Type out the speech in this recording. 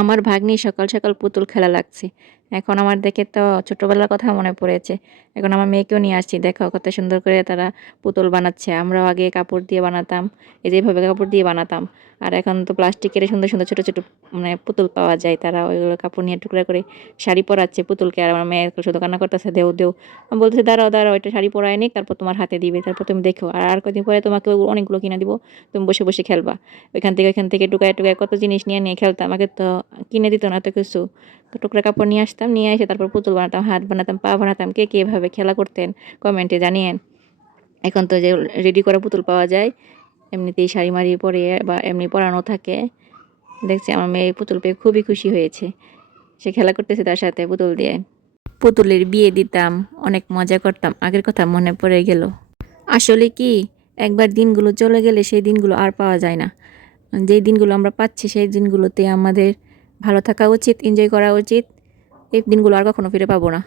আমার ভাগ্নি সকাল সকাল পুতুল খেলা লাগছে। এখন আমার দেখে তো ছোটবেলার কথা মনে পড়েছে। এখন আমার মেয়েকেও নিয়ে আসছি। দেখো কত সুন্দর করে তারা পুতুল বানাচ্ছে। আমরাও আগে কাপড় দিয়ে বানাতাম। এই যে এভাবে কাপড় দিয়ে বানাতাম। আর এখন তো প্লাস্টিকের সুন্দর সুন্দর ছোট ছোট মানে পুতুল পাওয়া যায়। তারা ওইগুলো কাপড় নিয়ে টুকরা করে শাড়ি পরাচ্ছে পুতুলকে। আর আমার মেয়ে শুধু কান্না করতেছে, দেও দেও। আমি বলতেছি, দাঁড়াও দাঁড়াও, এটা শাড়ি পরায় নিক, তারপর তোমার হাতে দিবে, তারপর তুমি দেখো। আর কদিন পরে তোমাকে অনেকগুলো কিনে দিব, তুমি বসে বসে খেলবা। ওইখান থেকে টুকায় টুকায় কত জিনিস নিয়ে নিয়ে খেলতাম। আগে তো কিনে দিত না এত কিছু। তো টুকরা কাপড় নিয়ে আসতাম, নিয়ে এসে তারপর পুতুল বানাতাম, হাত বানাতাম, পা বানাতাম। কে কে এভাবে খেলা করতেন কমেন্টে জানিয়েন। এখন তো যে রেডি করা পুতুল পাওয়া যায়, এমনিতেই শাড়ি মাড়ি পরে বা এমনি পরানো থাকে। দেখছি আমার মেয়ে পুতুল পেয়ে খুবই খুশি হয়েছে। সে খেলা করতেছে তার সাথে পুতুল দিয়ে। পুতুলের বিয়ে দিতাম, অনেক মজা করতাম। আগের কথা মনে পড়ে গেল। আসলে কি, একবার দিনগুলো চলে গেলে সেই দিনগুলো আর পাওয়া যায় না। যেই দিনগুলো আমরা পাচ্ছি সেই দিনগুলোতে আমাদের ভালো থাকা উচিত, এনজয় করা উচিত। এই দিনগুলো আর কখনো ফিরে পাবো না।